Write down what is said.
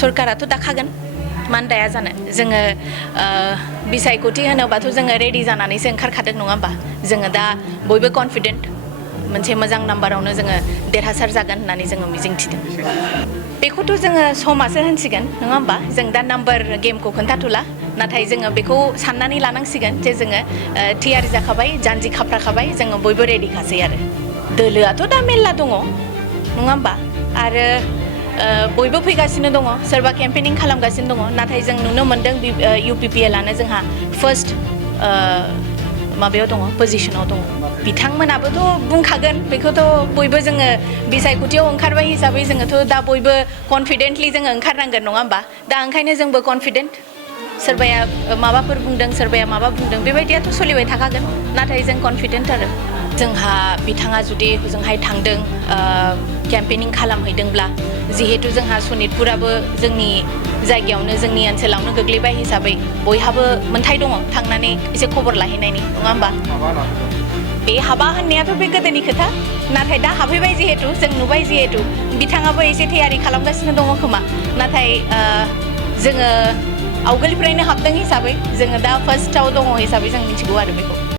सरकाराथ' दाखागोन मान दाया जानो जोङो बिसायख'थि होनोबाथ' जोङो रेडि जानानैसो ओंखारखादों नङा होमबा जोङो दा बयबो कनफिडेन्ट मोनसे मोजां नाम्बारावनो जोङो देरहासार जागोन होननानै जोङो मिजिंथिदों बेखौथ' जोङो समासो होनसिगोन नङा होमबा जों दा नाम्बार गेमखौ खोन्थाथ'ला नाथाय जोङो बेखौ साननानै लानांसिगोन जे जोङो थियारि जाखाबाय जानजि खाफ्राखाबाय जोङो बयबो रेडिखासै आरो दोलोआथ' दा मेल्ला दङ नङा होमबा आरो बयबो फैगासिनो दङ सोरबा केम्पेनिं खालामगासिनो दङ नाथाय जों नुनो मोन्दों UPPLआनो जोंहा फार्स्ट माबायाव दङ पजिशनाव दङ बिथांमोनाबोथ' बुंखागोन बेखौथ' बयबो जोङो बिसायख'थियाव ओंखारबाय हिसाबै जोङोथ' दा बयबो कनफिडेन्टलि जोङो ओंखारनांगोन नङा होमबा दा ओंखायनो जोंबो कनफिडेन्ट सोरबाया माबाफोर बुंदों सोरबाया माबा बुंदों बेबायदियाथ' सोलिबाय थाखागोन नाथाय जों कनफिडेन्ट आरो जोंहा बिथाङा जुदि हजोंहाय थांदों केम्पेनिं खालामहैदोंब्ला जिहेतु जोंहा सनितपुराबो जोंनि जायगायावनो जोंनि ओनसोलावनो गोग्लैबाय हिसाबै बयहाबो मोन्थाय दङ थांनानै एसे खबर लाहैनायनि नङा होमबा बे हाबा होननायाथ' बे गोदोनि खोथा नाथाय दा हाबहैबाय जिहेतु जों नुबाय जिहेतु बिथाङाबो एसे थियारि खालामगासिनो दङ खोमा नाथाय जोङो आवगोलनिफ्रायनो हाबदों हिसाबै जोङो दा फार्स्टआव दङ हिसाबै जों मिथिगौ आरो बेखौ